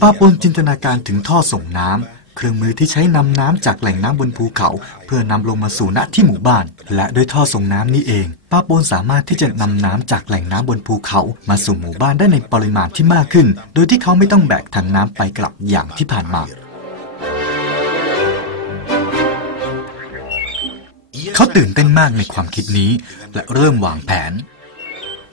ป้าปนจินตนาการถึงท่อส่งน้ำเครื่องมือที่ใช้นำน้ำจากแหล่งน้ำบนภูเขา เพื่อนำลงมาสู่ณที่หมู่บ้าน และด้วยท่อส่งน้ำนี้เอง ป้าปนสามารถที่จะนำน้ำจากแหล่งน้ำบนภูเขา มาสู่หมู่บ้านได้ในปริมาณที่มากขึ้น โดยที่เขาไม่ต้องแบกถังน้ำไปกลับอย่างที่ผ่านมาเขาตื่นเต้นมากในความคิดนี้ และเริ่มวางแผน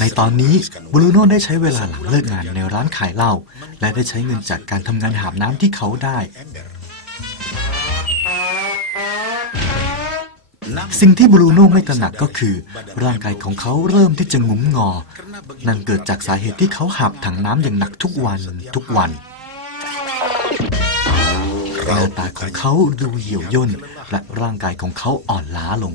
ในตอนนี้บรูโน่ได้ใช้เวลาหลังเลิกงานในร้านขายเหล้าและได้ใช้เงินจากการทำงานหาบน้ำที่เขาได้ สิ่งที่บรูโน่ไม่ตระหนักก็คือ ร่างกายของเขาเริ่มที่จะงุ้มงอ นั่นเกิดจากสาเหตุที่เขาหับถังน้ำอย่างหนักทุกวันทุกวันหน้าตาของเขาดูเหี่ยวย่นและร่างกายของเขาอ่อนล้าลง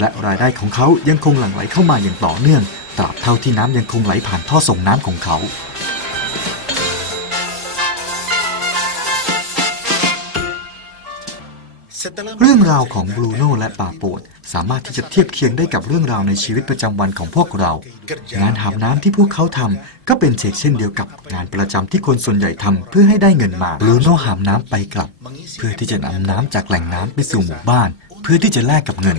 และรายได้ของเขายังคงหลั่งไหลเข้ามาอย่างต่อเนื่อง ตราบเท่าที่น้ำยังคงไหลผ่านท่อส่งน้ำของเขาเรื่องราวของบรูโน่และป่าโปดสามารถที่จะเทียบเคียงได้กับเรื่องราวในชีวิตประจำวันของพวกเรา งานหาบน้ำที่พวกเขาทำก็เป็นเชกเช่นเดียวกับงานประจำที่คนส่วนใหญ่ทำเพื่อให้ได้เงินมาบรูโน่หามน้ำไปกลับ เพื่อที่จะนำน้ำจากแหล่งน้ำไปสู่หมู่บ้าน เพื่อที่จะแลกกับเงิน